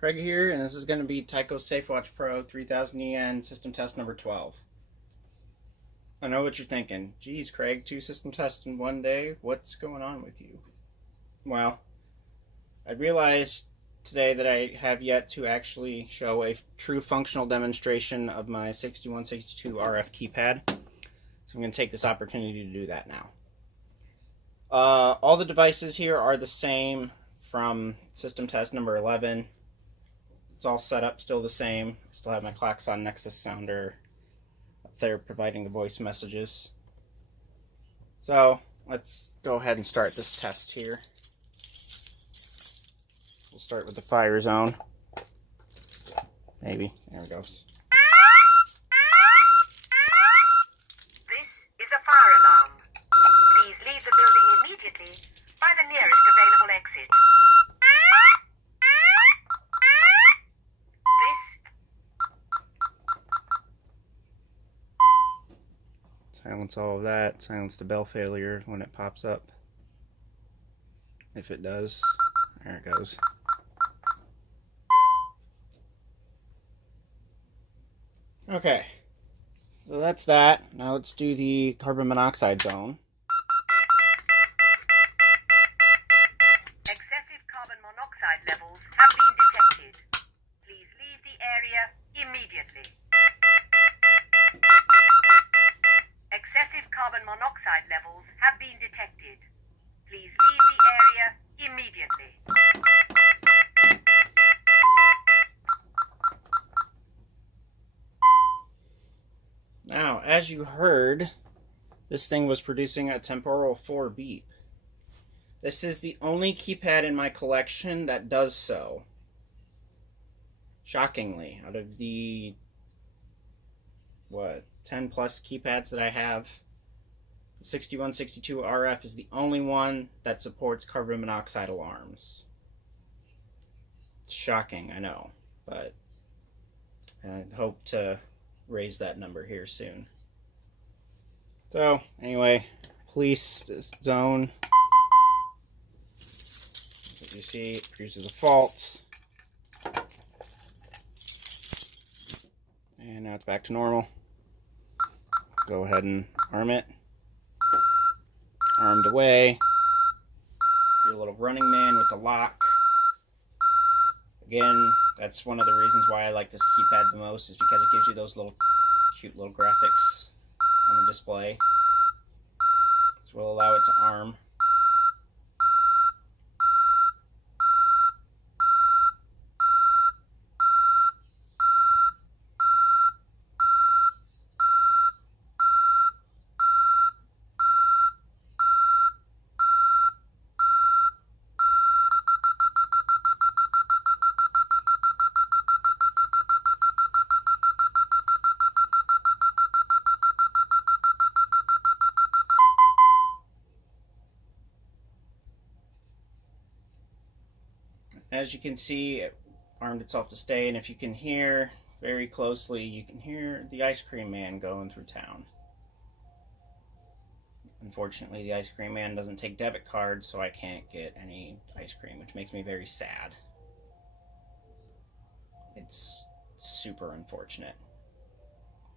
Craig here, and this is going to be Tyco Safewatch Pro 3000 EN system test number 12. I know what you're thinking. Geez, Craig, 2 system tests in one day? What's going on with you? Well, I realized today that I have yet to actually show a true functional demonstration of my 6162 RF keypad. So I'm going to take this opportunity to do that now. All the devices here are the same from system test number 11. It's all set up still the same. Still have my Klaxon Nexus sounder up there providing the voice messages. So let's go ahead and start this test here. We'll start with the fire zone. Maybe. There it goes. This is a fire alarm. Please leave the building immediately by the nearest available exit. Silence all of that. Silence the bell failure when it pops up. If it does. There it goes. Okay. So that's that. Now let's do the carbon monoxide zone. Excessive carbon monoxide levels have been detected. Please leave the area immediately. Excessive carbon monoxide levels have been detected. Please leave the area immediately. Now, as you heard, this thing was producing a temporal 4 beep. This is the only keypad in my collection that does so. Shockingly, out of the 10 plus keypads that I have, the 6162 RF is the only one that supports carbon monoxide alarms. It's shocking, I know, but I hope to raise that number here soon. So anyway, police zone. As you see, it produces a fault. And now it's back to normal. Go ahead and arm it. Armed away. Do a little running man with the lock. Again, that's one of the reasons why I like this keypad the most, is because it gives you those little cute little graphics on the display. This will allow it to arm. As you can see, it armed itself to stay, and if you can hear very closely, you can hear the ice cream man going through town. Unfortunately, the ice cream man doesn't take debit cards, so I can't get any ice cream, which makes me very sad. It's super unfortunate.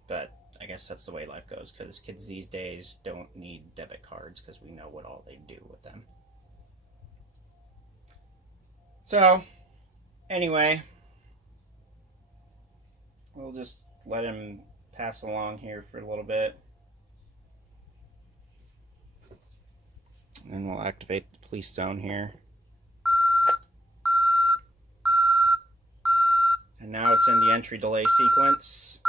But I guess that's the way life goes, because kids these days don't need debit cards, because we know what all they do with them. So, anyway, we'll just let him pass along here for a little bit. And then we'll activate the police zone here. And now it's in the entry delay sequence.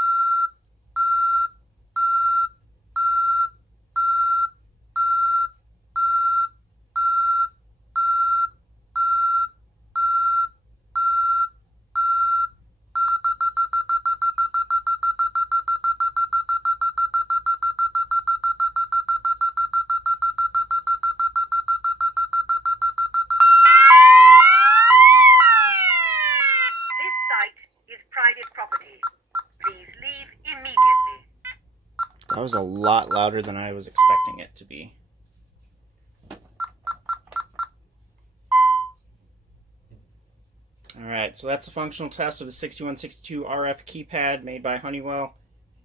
That was a lot louder than I was expecting it to be. Alright. Alright, so that's a functional test of the 6162 RF keypad made by Honeywell.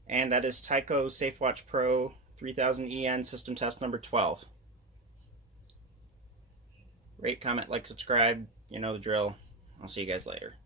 And that is Tyco Safewatch Pro 3000EN system test number 12. Rate, comment, like, subscribe. You know the drill. I'll see you guys later.